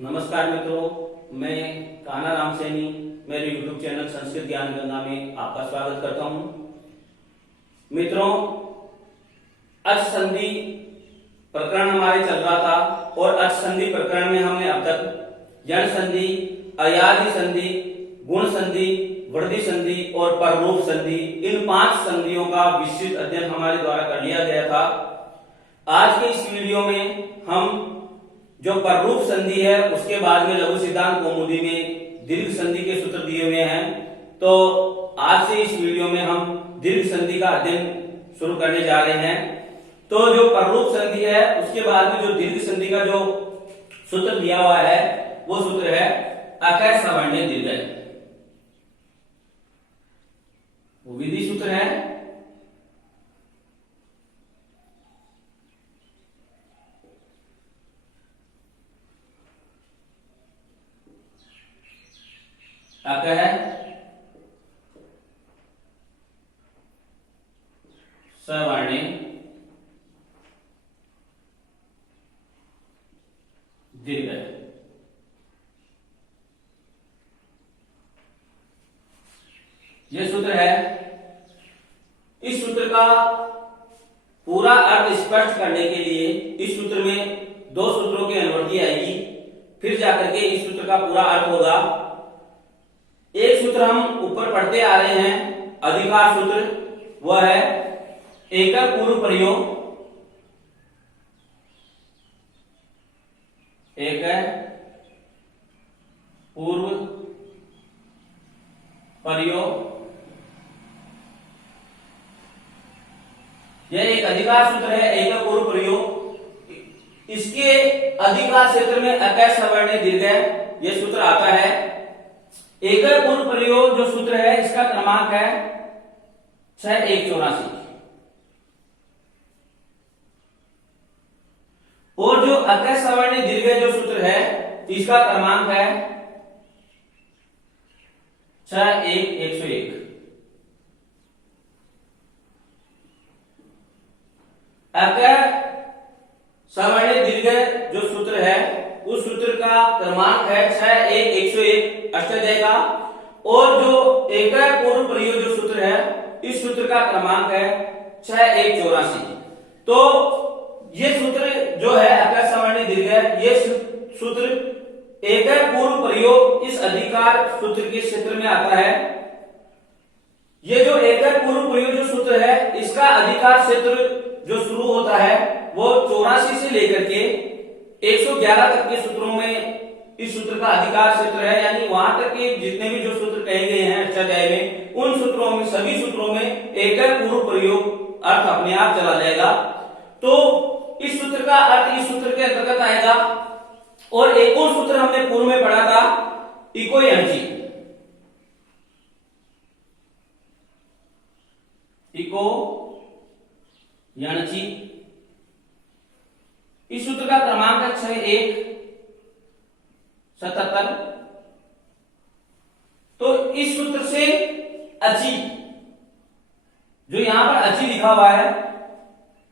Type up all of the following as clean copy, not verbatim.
नमस्कार मित्रों, मैं कान्हा राम सैनी मेरे YouTube चैनल संस्कृत ज्ञान गंगा में आपका स्वागत करता हूं। मित्रों, अर्थ संधि प्रकरण हमारे चल रहा था और अर्थ संधि प्रकरण में हमने अब तक जन संधि, अयादि संधि, गुण संधि, वृद्धि संधि और पररूप संधि, इन 5 संधियों का विस्तृत अध्ययन हमारे द्वारा कर लिया गया था। आज के इस वीडियो में हम जो पररूप संधि है उसके बाद में लघु सिद्धांत कौमुदी में दीर्घ संधि के सूत्र दिए हुए हैं, तो आज से इस वीडियो में हम दीर्घ संधि का अध्ययन शुरू करने जा रहे हैं। तो जो पररूप संधि है उसके बाद में जो दीर्घ संधि का जो सूत्र दिया हुआ है वो सूत्र है अकय सवर्णे दीर्घ, वो विधि सूत्र है अकय सवर्णे दीर्घ। यह सूत्र है। इस सूत्र का पूरा अर्थ स्पष्ट करने के लिए इस सूत्र में 2 सूत्रों की अनुवृत्ति आएगी, फिर जाकर के इस सूत्र का पूरा अर्थ होगा। एक सूत्र हम ऊपर पढ़ते आ रहे हैं, अधिकार सूत्र, वह है एकक पूर्व प्रयोग, एकक पूर्व प्रयोग। यह एक अधिकार सूत्र है, एकक पूर्व प्रयोग। इसके अधिकार क्षेत्र में अकय सवर्णे दीर्घ यह सूत्र आता है। एकक पूर्व प्रयोग जो सूत्र है इसका क्रमांक है 6184 और जो अकय सवर्णे दीर्घ जो सूत्र है इसका क्रमांक है 6101। अकय सवर्णे दीर्घ जो सूत्र है उस सूत्र का क्रमांक है 6101 अष्टाध्याय का, और जो एकक पूर्व प्रयोग जो सूत्र है इस सूत्र का क्रमांक है 6184। तो ये सूत्र जो है अकय सवर्णे दीर्घ, ये सूत्र एकक पूर्व प्रयोग इस अधिकार सूत्र के क्षेत्र में आता है। ये जो एकक पूर्व प्रयोग जो सूत्र है इसका अधिकार क्षेत्र जो शुरू होता है वो 84 से लेकर के 111 तक के सूत्रों में इस सूत्र का अधिकार क्षेत्र है, यानी वहां तक के जितने भी जो सूत्र कहे गए हैं अष्टाध्याय में, उन सूत्रों में, सभी सूत्रों में एकक पूर्व प्रयोग अर्थ अपने आप चला जाएगा। तो इस सूत्र का अर्थ इस सूत्र के अंतर्गत आएगा। और एक और सूत्र हमने पूर्व में पढ़ा था, इको यणचि, इको यणचि। इस सूत्र का क्रमांक है 6177। तो इस सूत्र से अचि, जो यहां पर अचि लिखा हुआ है,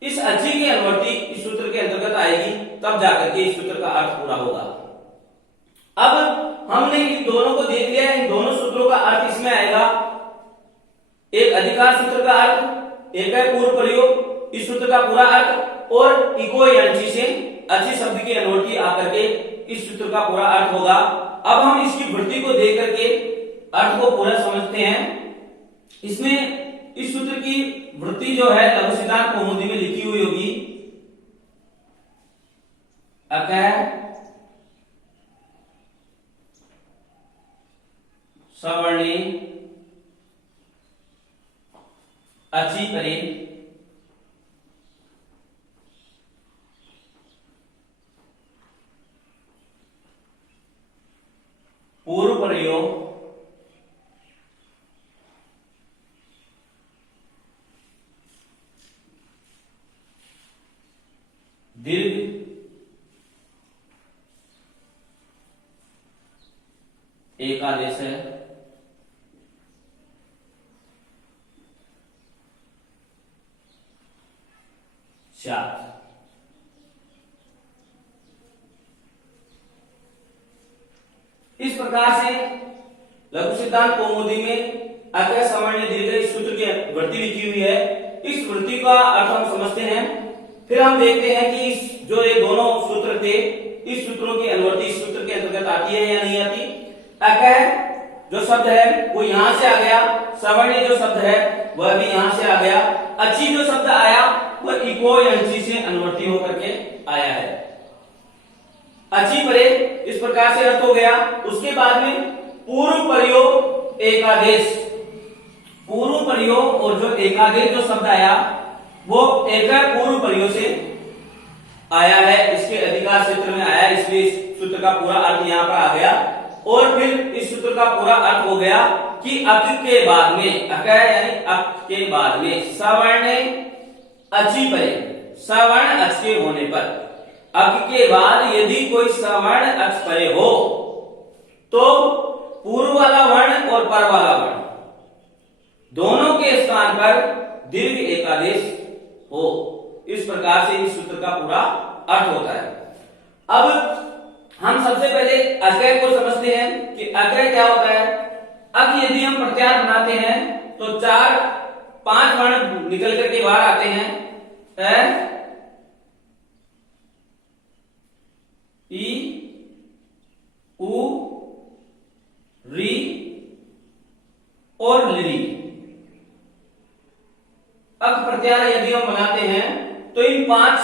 इस अचि की अनुवृत्ति इस सूत्र के अंतर्गत आएगी, तब जाकर के इस सूत्र का अर्थ पूरा होगा। अब हमने इन दोनों को देख लिया, इन दोनों सूत्रों का अर्थ इसमें आएगा। एक अधिकार सूत्र का अर्थ, एकक पूर्व प्रयोग इस सूत्र का पूरा अर्थ, और इको यणचि से अचि शब्द की अनुवृत्ति आकर के इस सूत्र का पूरा अर्थ होगा। अब हम इसकी वृत्ति को देख करके अर्थ को पूरा समझते हैं। इसमें इस सूत्र की वृत्ति जो है लघु सिद्धांत कौमुदी में लिखी हुई होगी, अकय सवर्णे अचि करे पूर्व प्रयोग दीर्घ एकादेश है। प्रकार से लघु सिद्धांत कौमुदी में अकय सवर्ण दीर्घ इस सूत्र की वृत्ति लिखी हुई है। इस वृत्ति का अर्थ हम समझते हैं, फिर हम देखते हैं कि जो ये दोनों सूत्र थे, इस सूत्रों की अनुवर्ती इस सूत्र के अंतर्गत आती है या नहीं आती। अकय जो शब्द है वो यहां से आ गया, सवर्ण जो शब्द है वह भी यहां से आ गया, अची जो शब्द आया वह इको या अंची से अनुवर्ती होकर के आया है। अची परे इस प्रकार से अर्थ हो गया। उसके बाद में पूर्व प्रयोग एकादेश, पूर्व प्रयोग और जो एकादेश जो शब्द आया वो एक पूर्व प्रयोग से आया है, इसके अधिकार क्षेत्र में आया, इसलिए इस सूत्र का पूरा अर्थ यहां पर आ गया। और फिर इस सूत्र का पूरा अर्थ हो गया कि अक के बाद में, अक यानी अक के बाद में सवर्ण अची परे, सवर्ण अच के होने पर, अक के बाद यदि कोई सवर्ण अच परे हो तो पूर्व वाला वर्ण और पर वाला वर्ण दोनों के स्थान पर दीर्घ एकादेश हो। इस प्रकार से इस सूत्र का पूरा अर्थ होता है। अब हम सबसे पहले अकय को समझते हैं कि अकय क्या होता है। अब यदि हम प्रत्याहार बनाते हैं तो 4-5 वर्ण निकल करके बाहर आते हैं, ई, उ, री और ली। अब प्रत्याहार यदि हम बनाते हैं तो इन 5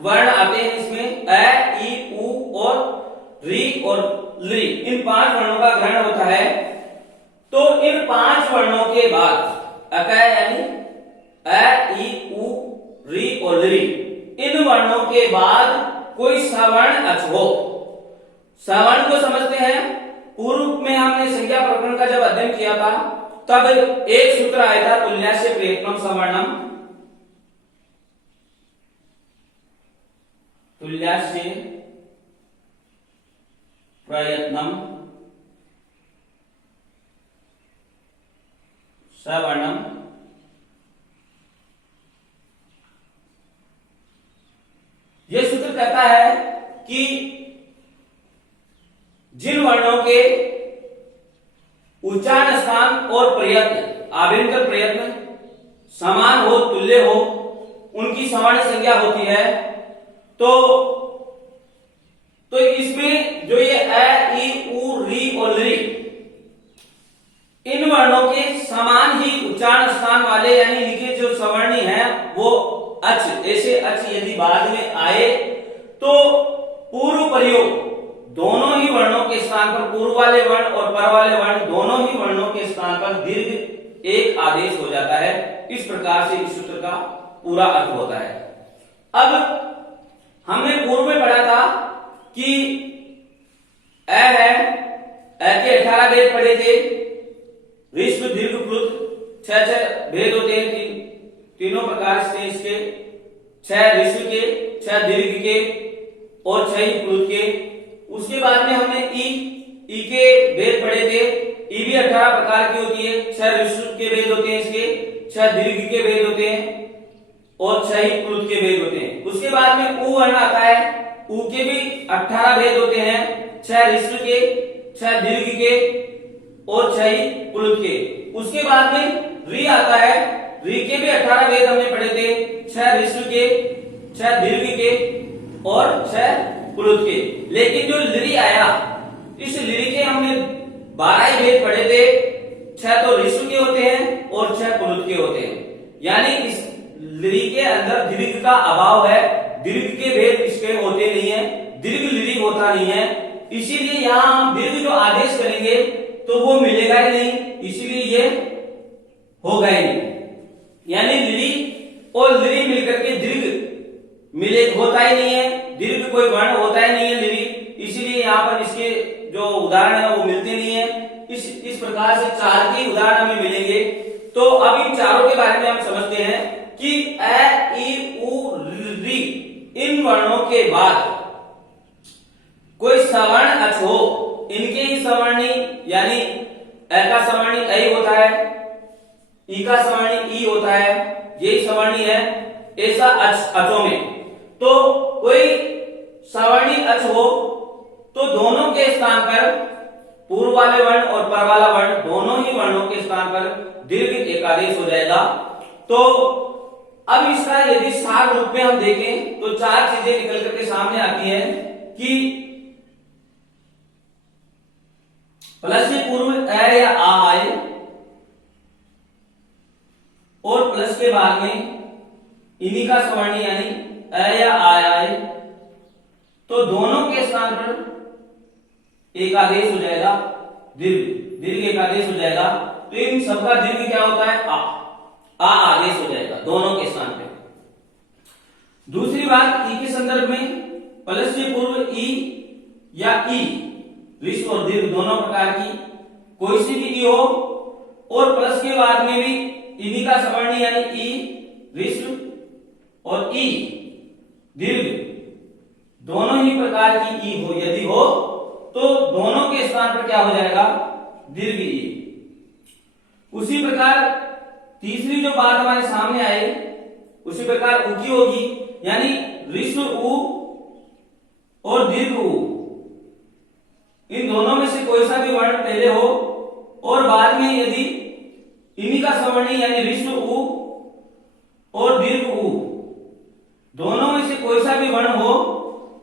वर्ण आते हैं इसमें, अ, ई, उ और री और ली। इन 5 वर्णों का ग्रहण होता है। तो इन 5 वर्णों के बाद अकय यानी अ, ई, उ, री और ली, इन वर्णों के बाद कोई सवर्ण अच हो। सवर्ण को समझते हैं, पूर्व में हमने संज्ञा प्रकरण का जब अध्ययन किया था तब एक सूत्र आया था तुल्यस्य प्रयत्नम सवर्णम, तुल्यस्य प्रयत्नम सवर्णम। यह सूत्र कहता है कि जिन वर्णों के उच्चारण स्थान और प्रयत्न, आभ्यंतर प्रयत्न समान हो, तुल्य हो, उनकी सवर्ण संज्ञा होती है। तो इसमें जो ये अ, ई, उ, री और ली, इन वर्णों के समान ही उच्चारण स्थान वाले यानी इनके जो सवर्णी हैं वो अच, ऐसे अच यदि बाद में आए तो पूर्व प्रयोग दोनों ही वर्णों के स्थान पर, पूर्व वाले वर्ण और पर वाले वर्ण दोनों ही वर्णों के स्थान पर दीर्घ एक आदेश हो जाता है। इस प्रकार से इस सूत्र का पूरा अर्थ होता है। अब हमने पूर्व में पढ़ा था कि अ है, अ के 18 भेद पढ़े थे, ऋस्व दीर्घ प्लुत 6 भेद होते हैं, तीनों प्रकार से इसके 6 ऋस्व के, 6 दीर्घ के और 6 प्लुत के। उसके बाद में हमने ई के भेद पढ़े थे, ई भी 18 प्रकार की होती है, 6 ऋस्व के भेद होते हैं इसके, 6 दीर्घ के भेद होते हैं और 6 प्लुत के भेद होते हैं। उसके बाद में उ वर्ण आता है, उ के भी 18 भेद होते हैं, 6 ऋस्व के, 6 दीर्घ के और 6 प्लुत के। उसके बाद में री आता है, री के भी 18 भेद हमने पढ़े थे, 6 ऋस्व के, 6 दीर्घ के और 6 प्लुत के। लेकिन जो लिरी आया, इस लिरी के हमने 12 भेद पढ़े थे, 6 तो ऋस्व के होते हैं और 6 प्लुत के होते हैं। यानी इस लिरी के अंदर दीर्घ का अभाव है, दीर्घ के भेद इसके होते नहीं है, दीर्घ लिरी होता नहीं है, इसीलिए यहां हम दीर्घ जो आदेश करेंगे तो वो मिलेगा ही नहीं, इसीलिए ये होगा ही नहीं। यानी लिरी और लिरी मिलकर के दीर्घ मिले होता ही नहीं है, दीर्घ कोई वर्ण होता ही नहीं है लिरी, इसीलिए यहाँ पर इसके जो उदाहरण है वो मिलते नहीं है। इस प्रकार से 4 के उदाहरण हमें मिलेंगे। तो अब इन चारों के बारे में हम समझते हैं कि अ, ई, उ, री, इन वर्णों के बाद कोई सवर्ण अच हो, इनके ही सवर्णी यानी अ का सवर्णी ऐ होता है, ई का सवर्णी ई होता है, यही सवर्णी है, ऐसा अचों में तो कोई सवर्णी अच हो तो दोनों के स्थान पर पूर्व वाले वर्ण और पर वाला वर्ण दोनों ही वर्णों के स्थान पर दीर्घ एकादेश हो जाएगा। तो अब इसका यदि सार रूप में हम देखें तो चार चीजें निकल करके सामने आती हैं कि प्लस से पूर्व अ या आ आए और प्लस के बाद में इन्हीं का सवर्णी यानी अ या आ आए तो दोनों के स्थान पर एकादेश हो जाएगा, दीर्घ दीर्घ एकादेश हो जाएगा। तो इन सबका दीर्घ क्या होता है? आ आदेश हो जाएगा दोनों के स्थान पे। दूसरी बात, ई के संदर्भ में प्लस से पूर्व ई या ई ऋस्व और दीर्घ दोनों प्रकार की कोई सी भी ई हो और प्लस के बाद में भी इन्हीं का सवर्णी यानी ई ऋस्व और ई दीर्घ दोनों ही प्रकार की ई हो यदि हो तो दोनों के स्थान पर क्या हो जाएगा? दीर्घ ई। उसी प्रकार तीसरी जो बात हमारे सामने आई उसी प्रकार उ की होगी यानी ऋस्व उ और दीर्घ उ, इन दोनों में से कोई सा भी वर्ण पहले हो और बाद में यदि इन्हीं का सवर्णी यानी ऋस्व उ और दीर्घ उ दोनों में से कोई सा भी वर्ण हो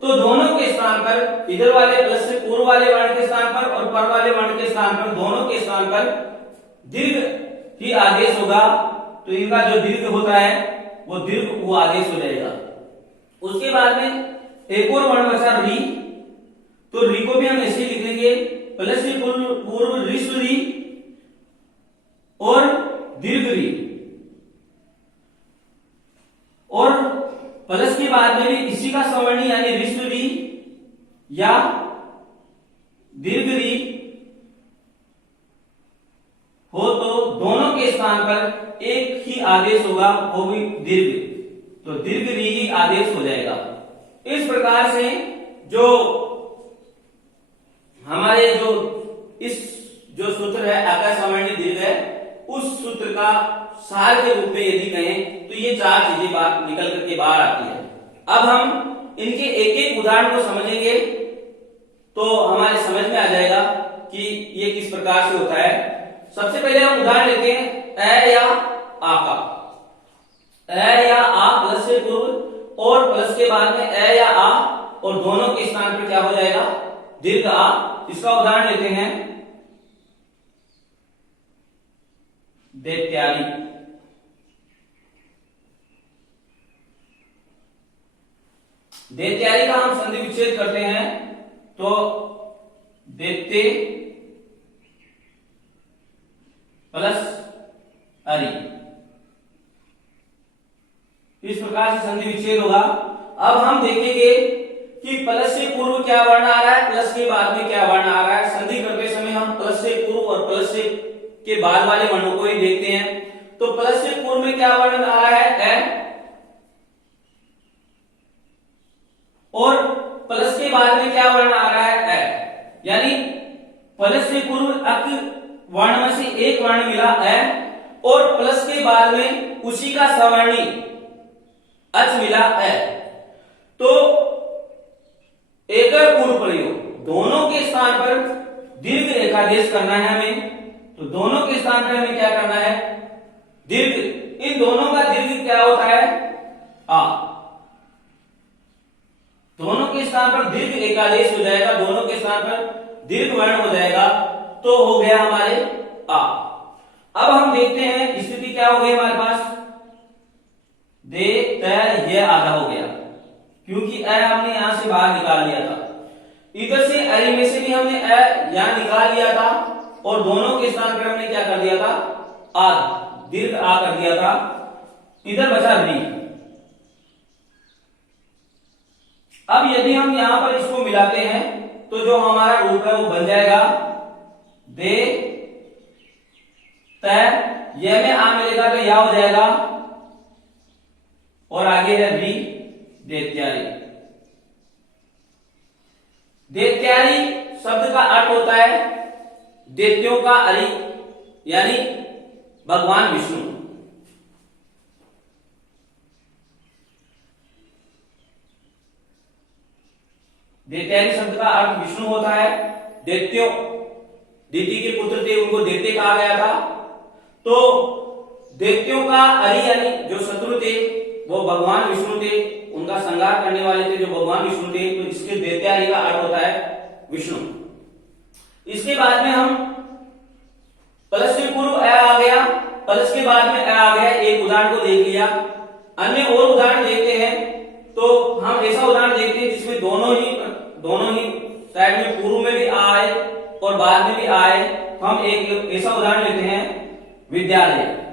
तो दोनों के स्थान पर इधर वाले प्लस से पूर्व वाले वर्ण के स्थान पर और पर वाले वर्ण के स्थान पर दोनों के स्थान पर दीर्घ ही आदेश होगा। तो इनका जो दीर्घ होता है वो दीर्घ उ आदेश हो जाएगा। उसके बाद में एक और वर्ण बचा री, तो री को भी हम ऐसे लिख लेंगे प्लस से पूर्व ऋस्व री और दीर्घ री और प्लस के बाद में भी इसी का सवर्णी यानी ऋस्व री या दीर्घ री हो तो दोनों के स्थान पर एक ही आदेश होगा, वो भी दीर्घ, तो दीर्घ री ही आदेश हो जाएगा। इस प्रकार से जो हमारे इस सूत्र है आकार सवर्णी दीर्घ है उस सूत्र का सार के रूप में यदि कहें तो ये चार चीजें बात निकल करके बाहर आती है। अब हम इनके एक एक उदाहरण को समझेंगे तो हमारे समझ में आ जाएगा कि ये किस प्रकार से होता है। सबसे पहले हम उदाहरण लेते हैं अ या आ का। अ या आ प्लस से पूर्व और प्लस के बाद में अ या आ और दोनों के स्थान पर क्या हो जाएगा? दीर्घ आ। इसका उदाहरण लेते हैं दैत्यारी। दैत्यारी का हम संधि विच्छेद करते हैं तो दैत्य प्लस अरि, इस प्रकार से संधि विच्छेद होगा। अब हम देखेंगे कि प्लस से पूर्व क्या वर्ण आ रहा है, प्लस के बाद में क्या वर्ण आ रहा है। संधि करते समय हम प्लस से पूर्व और प्लस से के बाद वाले वर्णों को ही देखते हैं। तो प्लस से पूर्व में क्या वर्ण आ रहा है? ए, और प्लस के बाद में क्या वर्ण आ रहा है? ए, यानी प्लस से पूर्व अक वर्ण में से एक वर्ण मिला ए और प्लस के बाद में उसी का सवर्णी अच मिला ए। तो एक पूर्व प्रयोग दोनों के स्थान पर दीर्घ एकादेश करना है हमें। तो दोनों के स्थान पर हमें क्या करना है? दीर्घ। इन दोनों का दीर्घ क्या होता है? आ। दोनों के स्थान पर दीर्घ एकादेश हो जाएगा, दोनों के स्थान पर दीर्घ वर्ण हो जाएगा, तो हो गया हमारे आ। अब हम देखते हैं स्थिति क्या हो गई हमारे पास? दे त ये आधा हो गया क्योंकि अ हमने यहां से बाहर निकाल लिया था। इधर से अरि में से भी हमने अ यहां निकाल लिया था और दोनों के स्थान पर हमने क्या कर दिया था? आ, दीर्घ आ कर दिया था। इधर बचा री। अब यदि हम यहां पर इसको मिलाते हैं तो जो हमारा रूप है वो बन जाएगा दे त, ये में आ मिलेगा तो या हो जाएगा और आगे है री, दैत्यारी। दैत्यारी शब्द का अर्थ होता है दैत्यों का अरि यानी भगवान विष्णु। दैत्यारी शब्द का अर्थ विष्णु होता है। दैत्यों दिति के पुत्र थे उनको दैत्य कहा गया था। तो दैत्यों का अरि यानी जो शत्रु थे वो भगवान विष्णु थे, उनका संहार करने वाले थे जो भगवान विष्णु थे। तो इसके दैत्यारि का अर्थ होता है विष्णु। इसके बाद में हम प्लस के पूर्व अ आ गया, प्लस के बाद में अ आ गया, एक उदाहरण को देख लिया। अन्य और उदाहरण देखते हैं। तो हम ऐसा उदाहरण देखते हैं जिसमें दोनों ही साइड में पूर्व में भी आ है और बाद में भी आ है। तो हम एक ऐसा उदाहरण लेते हैं विद्यालय।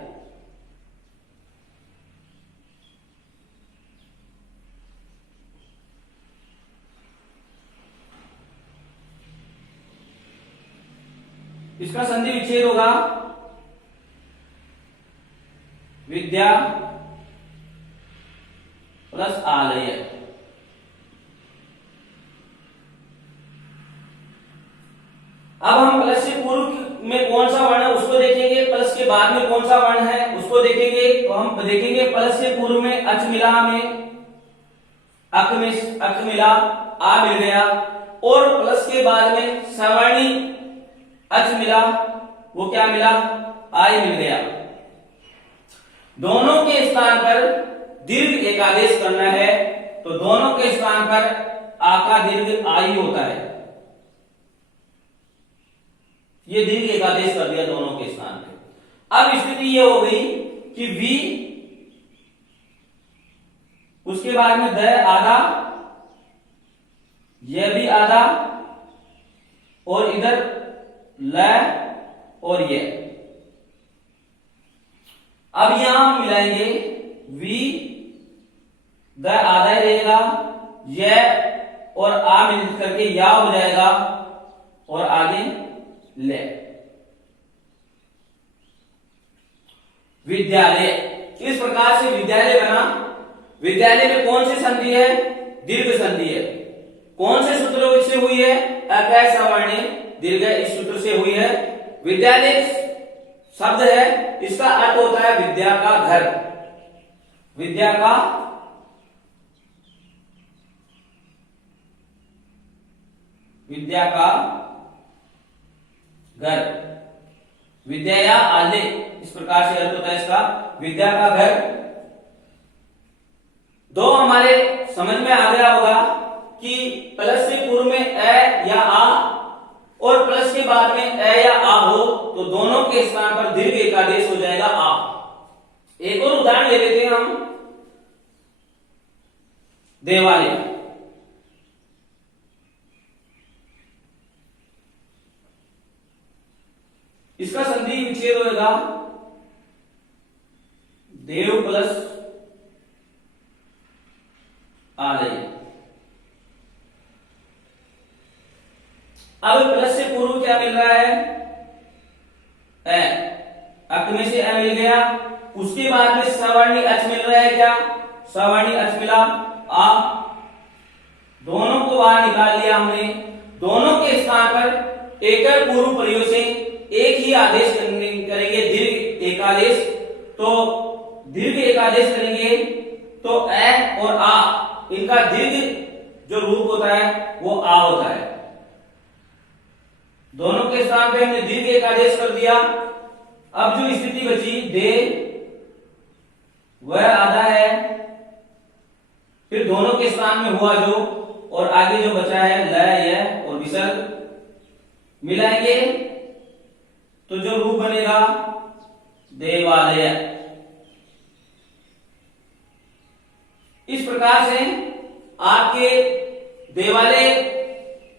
इसका संधि विच्छेद होगा विद्या प्लस आलय। अब हम प्लस से पूर्व में कौन सा वर्ण है उसको देखेंगे, प्लस के बाद में कौन सा वर्ण है उसको देखेंगे। तो हम देखेंगे प्लस से पूर्व में अच मिला, हमें अक मिला, आ मिल गया। और प्लस के बाद में सवर्णी अच मिला, वो क्या मिला, आई मिल गया। दोनों के स्थान पर दीर्घ एकादेश करना है, तो दोनों के स्थान पर आ का दीर्घ आई होता है। ये दीर्घ एकादेश कर दिया दोनों के स्थान पे। अब स्थिति ये हो गई कि वी, उसके बाद में द आधा, यह भी आधा, और इधर ल और ये। अब यहां हम मिलाएंगे वी, द आधा ही रहेगा, यह और आ मिल करके या हो जाएगा, और आगे ले। विद्यालय, इस प्रकार से विद्यालय बना। विद्यालय में कौन सी संधि है, दीर्घ संधि है। कौन से सूत्रों से हुई है, अकय सवर्णी दीर्घ, इस सूत्र से हुई है। विद्यालय शब्द है, इसका अर्थ होता है विद्या का घर, विद्या का घर, विद्या आलय, इस प्रकार से अर्थ होता है इसका, विद्या का घर। दो हमारे समझ में आ गया होगा कि प्लस से पूर्व में अ या आ और प्लस के बाद में अ या आ हो तो दोनों के स्थान पर दीर्घ एकादेश हो जाएगा आ। एक और उदाहरण ले लेते हैं हम, देवालय। इसका संधि विच्छेद होगा देव प्लस आलय। अब प्लस से पूर्व क्या मिल रहा है, ए, अक में से ए मिल गया। उसके बाद में सवर्णी अच मिल रहा है, क्या सवर्णी अच मिला, आ। दोनों को बाहर निकाल लिया हमने। दोनों के स्थान पर एकल पूर्व प्रयोग से एक ही आदेश करेंगे, दीर्घ एकादेश। तो दीर्घ एकादेश करेंगे तो ए और आ, इनका दीर्घ जो रूप होता है वो आ होता है। दोनों के स्थान पे हमने दीर्घ एकादेश कर दिया। अब जो स्थिति बची दे, वह आधा है, फिर दोनों के स्थान में हुआ जो, और आगे जो बचा है ल, य और विसर्ग मिलाएंगे तो जो रूप बनेगा देवालय। इस प्रकार से आपके देवालय,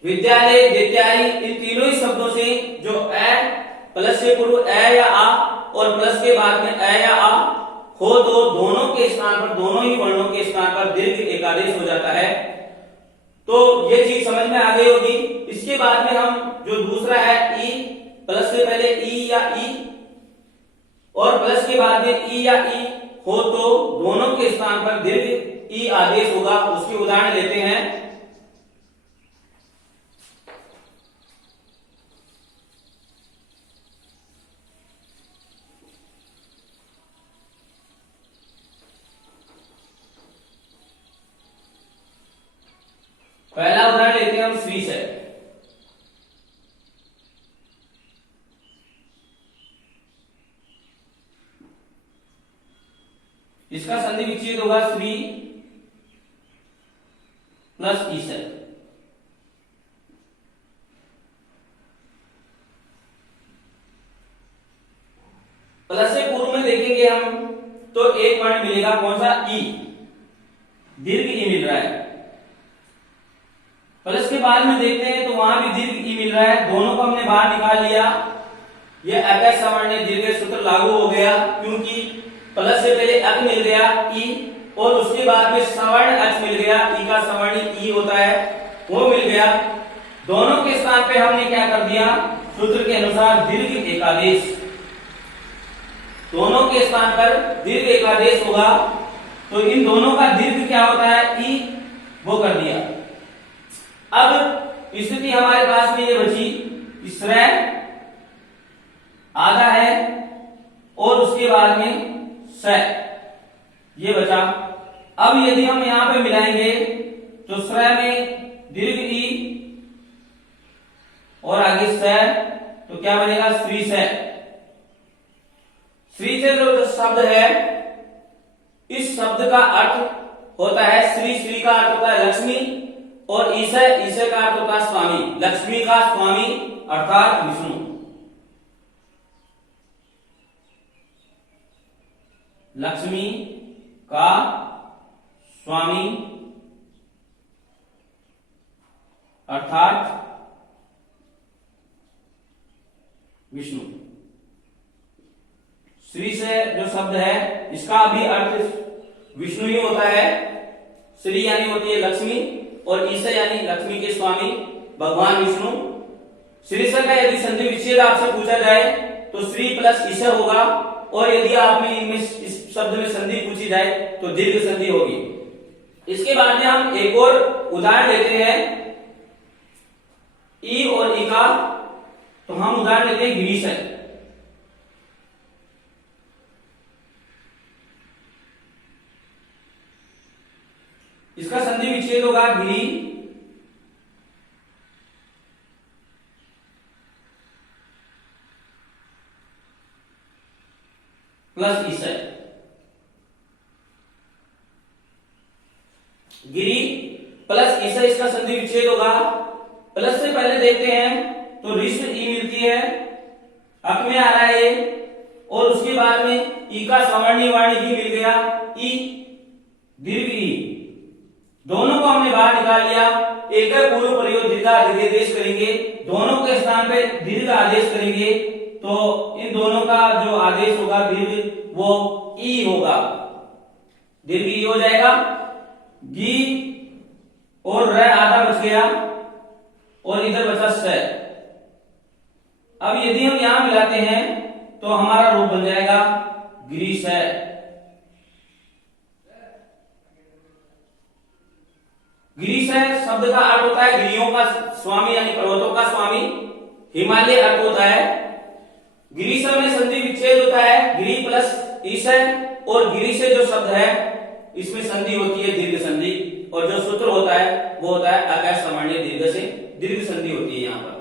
विद्यालय, दैत्यायी, इन तीनों ही शब्दों से जो अ प्लस से पूर्व अ या आ और प्लस के बाद में अ या आ हो तो दोनों के स्थान पर, दोनों ही वर्णों के स्थान पर दीर्घ एकादेश हो जाता है। तो ये चीज समझ में आ गई होगी। इसके बाद में हम जो दूसरा है ई, प्लस से पहले ई या ई और प्लस के बाद में ई या ई हो तो दोनों के स्थान पर दीर्घ ई आदेश होगा। उसकी उदाहरण लेते हैं। पहला उदाहरण लेते हैं हम श्री से। प्लस ईस है। प्लस से पूर्व में देखेंगे हम तो एक पॉइंट मिलेगा, कौन सा, ई, दीर्घ ई मिल रहा है। प्लस के बाद में देखते हैं तो वहां भी दीर्घ ई मिल रहा है, दोनों को हमने बाहर निकाल लिया, ये अक सवर्ण दीर्घ सूत्र लागू हो गया, क्योंकि प्लस से पहले अक मिल गया ई और उसके बाद में सवर्ण अच मिल गया, ई का सवर्ण ई होता है वो मिल गया। दोनों के स्थान पे हमने क्या कर दिया, सूत्र के अनुसार दीर्घ एकादेश, दोनों के स्थान पर दीर्घ एकादेश होगा, तो इन दोनों का दीर्घ क्या होता है, ई, वो कर दिया। अब स्थिति हमारे पास में ये बची, श्रेय आधा है और उसके बाद में स, ये बचा। अब यदि हम यहां पे मिलाएंगे तो श्रेय में दीर्घ ई और आगे स, तो क्या बनेगा, श्री से। श्री से जो शब्द है, इस शब्द का अर्थ होता है श्री, श्री का अर्थ होता है लक्ष्मी, और ईसे, ईसे का अर्थ होता है स्वामी, लक्ष्मी का स्वामी अर्थात विष्णु। लक्ष्मी का स्वामी अर्थात विष्णु। श्री से जो शब्द है इसका भी अर्थ विष्णु ही होता है। श्री यानी होती है लक्ष्मी और ईसा यानी लक्ष्मी के स्वामी भगवान विष्णु। श्री से का यदि संधि विच्छेद आपसे पूछा जाए तो श्री प्लस ईसा होगा, और यदि आपने इनमें इस शब्द में संधि पूछी जाए तो दीर्घ संधि होगी। इसके बाद में हम एक और उदाहरण लेते हैं ई और ई का, तो हम उदाहरण लेते हैं गिरीश है। इसका संधि विच्छेद होगा गिरी प्लस ईसा। गिरी प्लस ईसा इसका संधि विच्छेद होगा। प्लस से पहले देखते हैं तो ऋष्व ई मिलती है, अक में आ रहा है ये, और उसके बाद में ई का सवर्णी वाणी भी मिल गया, ई दीर्घ ई, दोनों को हमने बाहर निकाल लिया। एक पूर्व प्रयोग दीर्घ आदेश करेंगे, दोनों के स्थान पे दीर्घ आदेश करेंगे, तो इन दोनों का जो आदेश होगा दीर्घ वो ई होगा, दीर्घ ई हो जाएगा। गी और र आधा बच गया और इधर बचा स। अब यदि हम यहां मिलाते हैं तो हमारा रूप बन जाएगा गिरीश है। गिरीश है शब्द का अर्थ होता है गिरियों का स्वामी यानी पर्वतों का स्वामी, हिमालय अर्थ होता है। गिरीश में संधि विच्छेद होता है गिरी प्लस ईश, और गिरी से जो शब्द है इसमें संधि होती है दीर्घ संधि, और जो सूत्र होता है वो होता है अक सामान्य दीर्घ से दीर्घ संधि होती है यहाँ पर।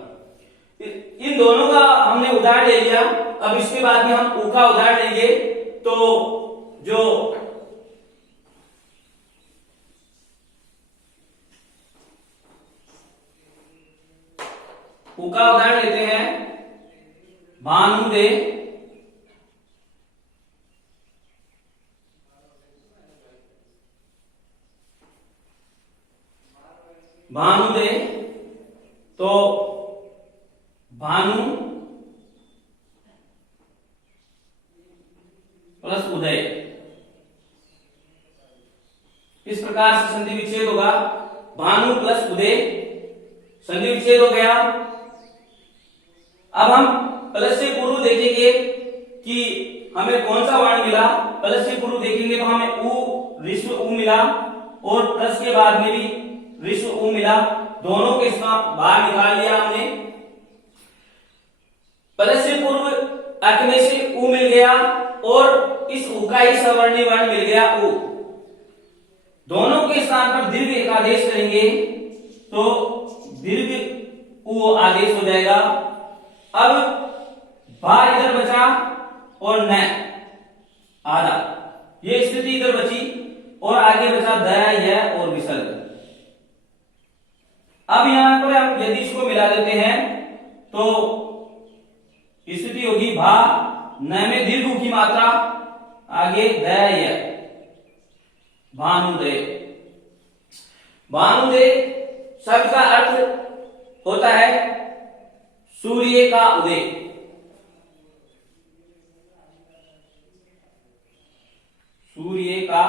इन दोनों का हमने उदाहरण ले लिया। अब इसके बाद में हम उ का उदाहरण लेंगे, तो जो उ का उदाहरण लेते हैं भानुदे, भानुदे, तो भानु प्लस उदय, इस प्रकार से संधि विच्छेद होगा। भानु प्लस उदय संधि विच्छेद हो गया। अब हम प्लस से पूर्व देखेंगे कि हमें कौन सा वर्ण मिला। प्लस से पूर्व देखेंगे तो हमें उ ऋस्व उ मिला, और प्लस के बाद में भी ऋस्व उ मिला, दोनों के स्थान बाहर निकाल लिया हमने। प्लस से पूर्व अक में से उ मिल गया, और इस उ का ही सवर्णी वर्ण मिल गया उ, दोनों के स्थान पर दीर्घ एक आदेश करेंगे तो दीर्घ उ आदेश हो जाएगा। अब भा इधर बचा और न आधा, ये स्थिति इधर बची, और आगे बचा द, य और विसर्ग। यदि इसको मिला देते हैं तो स्थिति होगी भा न में दीर्घ उ की मात्रा, आगे दय, भानुदय। भानुदय शब्द का अर्थ होता है सूर्य का उदय। सूर्य का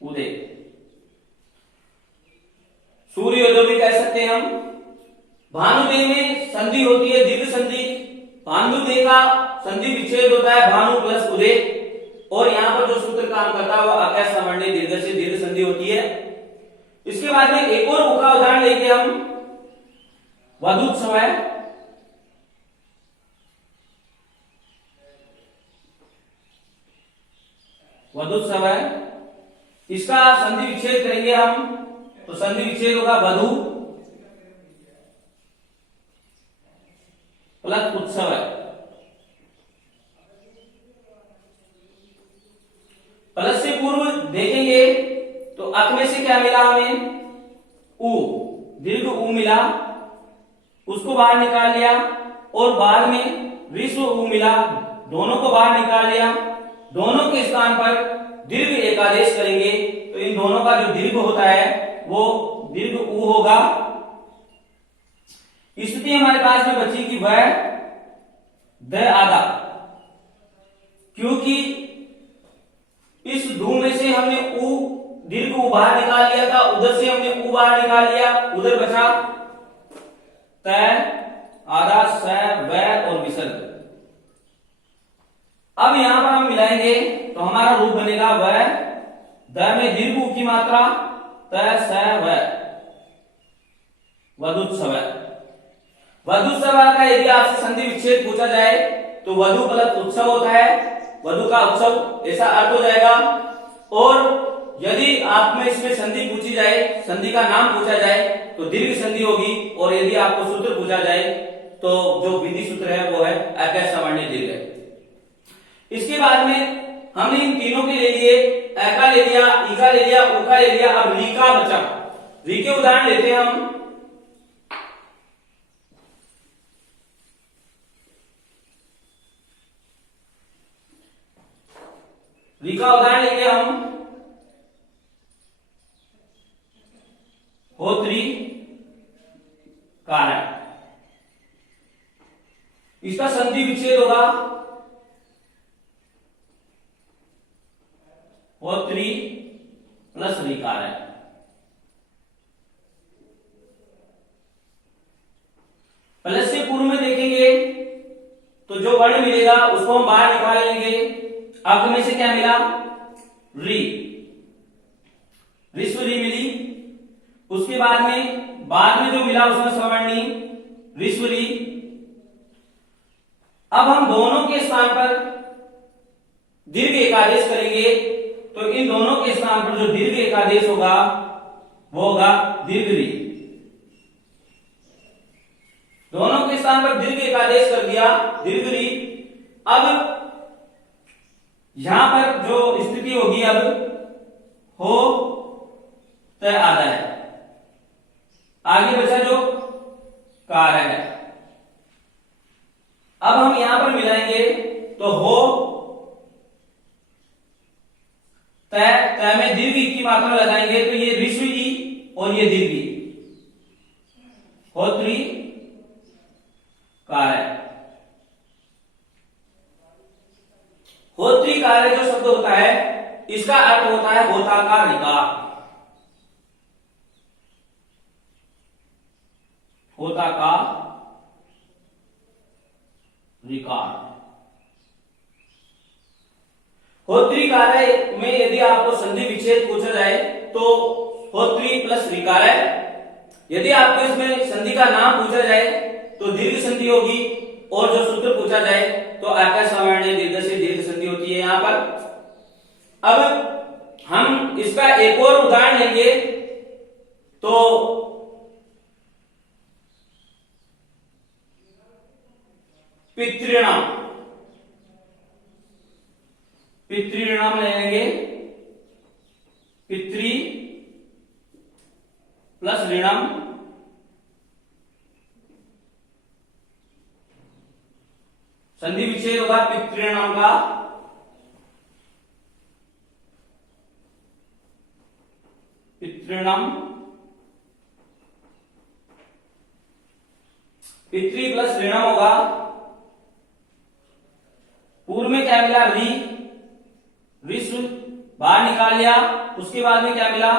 उदय, सूर्योदय भी कह सकते हैं हम। भानुदय में संधि होती है दीर्घ संधि। भानुदय का संधि विच्छेद होता है भानु प्लस उदय, और यहां पर जो सूत्र काम करता है वो अकय सवर्णी दीर्घ से दीर्घ संधि होती है। इसके बाद में एक और मुख्य उदाहरण लेंगे हम, वधुत्सव है। वधुत्सव है, इसका संधि विच्छेद करेंगे हम, तो संधि विच्छेद होगा वधु प्लस उत्सव है। प्लस से पूर्व देखेंगे तो अक में से क्या मिला हमें, उ, दीर्घ उ मिला, उसको बाहर निकाल लिया, और बाद में विश्व उ मिला, दोनों को बाहर निकाल लिया। दोनों के स्थान पर दीर्घ एकादेश करेंगे तो इन दोनों का जो दीर्घ होता है वो दीर्घ उ होगा। स्थिति हमारे पास में बची कि वह द आधा, क्योंकि इस धू में से हमने उ दीर्घ उ बाहर निकाल लिया था, उधर से हमने उ बाहर निकाल लिया, उधर बचा तय, आधा, स, व और विसर्ग। अब यहां पर हम मिलाएंगे तो हमारा रूप बनेगा वह द में दीर्घ उ की मात्रा, त, स, व, वधुत्सव। वधुत्सव का यदि आपसे संधि विच्छेद पूछा जाए तो वधु प्लस उत्सव होता है, वधु का उत्सव ऐसा अर्थ हो जाएगा। और यदि आप में इसमें संधि पूछी जाए, संधि का नाम पूछा जाए तो दीर्घ संधि होगी, और यदि आपको सूत्र पूछा जाए तो जो विधि सूत्र है वो है अकय सवर्णी दीर्घ। इसके बाद में हमने इन तीनों के ले लिए, एका ले लिया, इका ले लिया, उका ले लिया, अब रीका बचा। री के उदाहरण लेते हैं हम। री का उदाहरण लेंगे हम, होत्री, कारण। इसका संधि विच्छेद होगा होत्री प्लस ऋकार है। प्लस से पूर्व में देखेंगे तो जो वर्ण मिलेगा उसको हम बाहर निकाल लेंगे। अग में से क्या मिला, री, ऋस्वरी मिली। उसके बाद में जो मिला उसमें सवर्णी ऋस्वरी। अब हम दोनों के स्थान पर दीर्घ एकादेश करेंगे, तो इन दोनों के स्थान पर जो दीर्घ एकादेश होगा वो होगा दीर्घरी। दोनों के स्थान पर दीर्घ एकादेश कर दिया, दीर्घरी। अब यहां पर जो स्थिति होगी अब हो तय आधा है, आगे बचा जो कार्य है। अब हम यहां पर मिलाएंगे तो हो तय, तय में दीर्घ की मात्रा लगाएंगे तो ये ऋस्व ई और ये दीर्घ ई, होत्री कार्य। होत्री कार्य जो शब्द होता है इसका अर्थ होता है होता का रिकार, होता का रिकार। होत्री कार्य में यदि आपको संधि विच्छेद पूछा जाए तो होत्री प्लस रिकार है। यदि आपको इसमें संधि का नाम पूछा जाए तो दीर्घ संधि होगी, और जो सूत्र पूछा जाए तो अकय सवर्णी दीर्घ से दीर्घ संधि होती है यहां पर। अब हम इसका एक और उदाहरण लेंगे तो पितृणाम, पितृणाम लेंगे, पितृ प्लस ऋणम संधि विच्छेद होगा पितृणाम का पितृणाम पितृ प्लस ऋणम होगा। पूर्व में क्या मिला री ऋषु बाहर निकाल लिया, उसके बाद में क्या मिला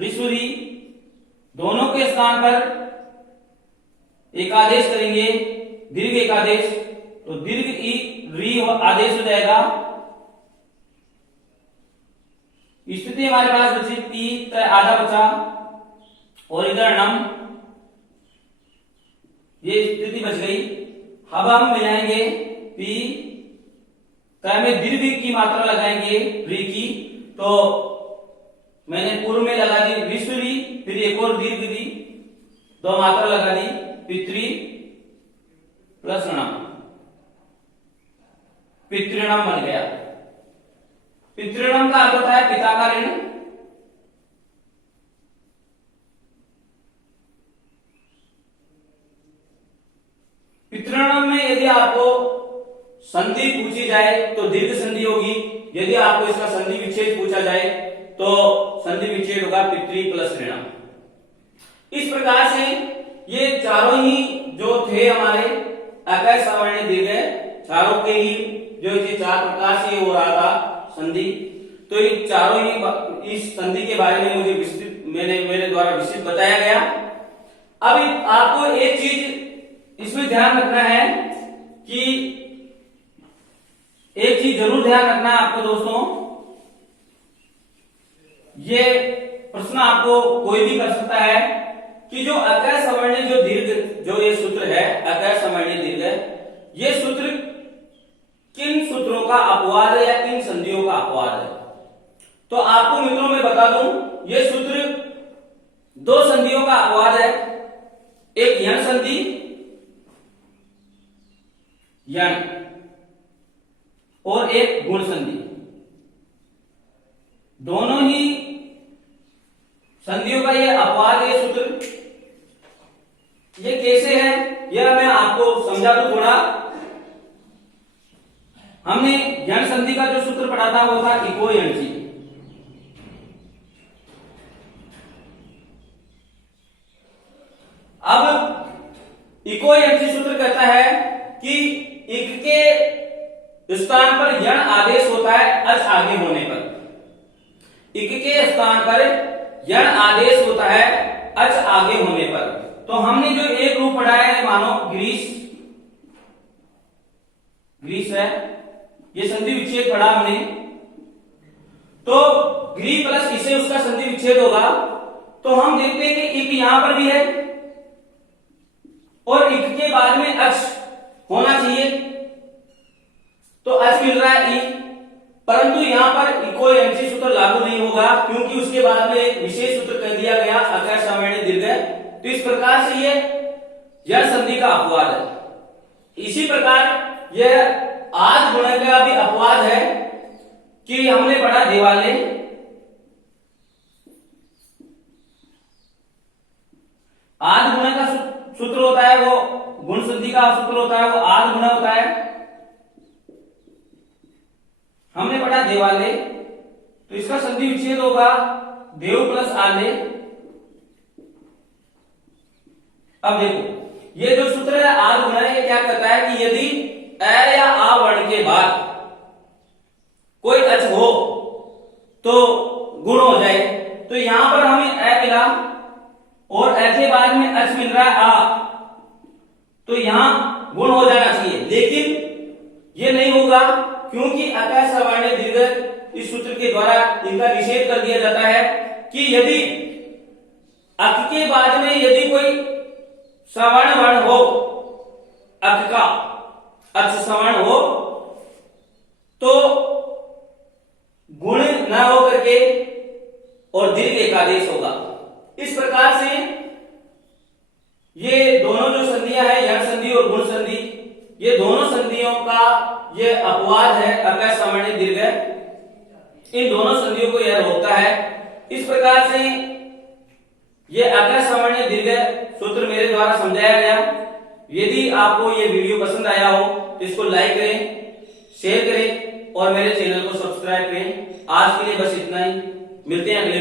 ऋषुरी। दोनों के स्थान पर एक आदेश करेंगे दीर्घ एक आदेश, तो दीर्घ ई री आदेश हो जाएगा। स्थिति हमारे पास बची पी तय आधा बचा और इधर नम, ये स्थिति बच गई। अब हम मिलाएंगे पी तय में दीर्घ की मात्रा लगाएंगे री की, तो मैंने पूर्व में लगा दी ऋषुरी, फिर एक और दीर्घ दी, दो मात्रा लगा दी पितृ प्लस ऋणम, पितृणम बन गया। पितृणम का अर्थ होता है पिता का ऋण। पितृणम में यदि आपको संधि पूछी जाए तो दीर्घ संधि होगी, यदि आपको इसका संधि विच्छेद पूछा जाए तो संधि विच्छेद होगा पितृ प्लस ऋणम। इस प्रकार से ये चारों ही जो थे हमारे अकय सवर्ण दीर्घ, चारों के ही जो ये चार प्रकार से हो रहा था संधि, तो ये चारों ही इस संधि के बारे में मुझे विस्तृत मेरे द्वारा विस्तृत बताया गया। अब आपको एक चीज इसमें ध्यान रखना है कि एक चीज जरूर ध्यान रखना है आपको दोस्तों, ये प्रश्न आपको कोई भी कर सकता है कि जो अकय सवर्णी जो दीर्घ जो ये सूत्र है अकय सवर्णी दीर्घ, ये सूत्र किन सूत्रों का अपवाद है या किन संधियों का अपवाद है। तो आपको मित्रों में बता दूं, ये सूत्र दो संधियों का अपवाद है, एक यण संधि यण और एक गुण संधि। दोनों ही संधियों का ये अपवाद है सूत्र। ये कैसे है यह मैं आपको समझा दूं थोड़ा। हमने यण संधि का जो सूत्र पढ़ा था वो था इको यणची। अब इको यणची सूत्र कहता है कि इक के स्थान पर यण आदेश होता है अच आगे होने पर। इक के स्थान पर यण आदेश होता है अच आगे होने पर। तो हमने जो एक रूप पढ़ा है मानो ग्रीस, ग्रीस है, ये संधि विच्छेद पढ़ा हमने, तो ग्री प्लस इसे उसका संधि विच्छेद होगा। तो हम देखते हैं कि इक यहां पर भी है और इक के बाद में अच होना चाहिए, तो अच मिल रहा है ई, परंतु यहां पर इको यणची सूत्र लागू नहीं होगा क्योंकि उसके बाद में एक विशेष सूत्र कह दिया गया अकय सवर्णी दीर्घ। तो इस प्रकार से ये यण संधि का अपवाद है। इसी प्रकार यह आद गुणन का भी अपवाद है कि हमने पढ़ा देवालय, आद गुणन का सूत्र होता है वो गुण संधि का सूत्र होता है वो आद गुणा होता है। हमने पढ़ा देवालय, तो इसका संधि विच्छेद होगा देव प्लस आले। अब देखो ये जो सूत्र है आद गुणा है, ये क्या कहता है कि यदि अ या आ वर्ण के बाद कोई अच हो तो गुण हो जाए। तो यहां पर हमें अ मिला और अ के बाद में अच मिल रहा है आ, तो यहां गुण हो जाना चाहिए, लेकिन ये नहीं होगा क्योंकि अकय सवर्णी दीर्घ इस सूत्र के द्वारा इनका निषेध कर दिया जाता है कि यदि अक के बाद में यदि कोई सवर्ण वर्ण हो, अक का अच सवर्ण हो, तो गुण न होकर के और दीर्घ एकादेश होगा। इस प्रकार से ये दोनों जो संधियां हैं यण संधि और गुण संधि, ये दोनों संधियों का ये अपवाद है अकय सवर्णी दीर्घ, इन दोनों संधियों को यह रोकता है। इस प्रकार से ये अकर सामान्य दीर्घ सूत्र मेरे द्वारा समझाया गया। यदि आपको ये वीडियो पसंद आया हो तो इसको लाइक करें, शेयर करें और मेरे चैनल को सब्सक्राइब करें। आज के लिए बस इतना ही, मिलते हैं अगले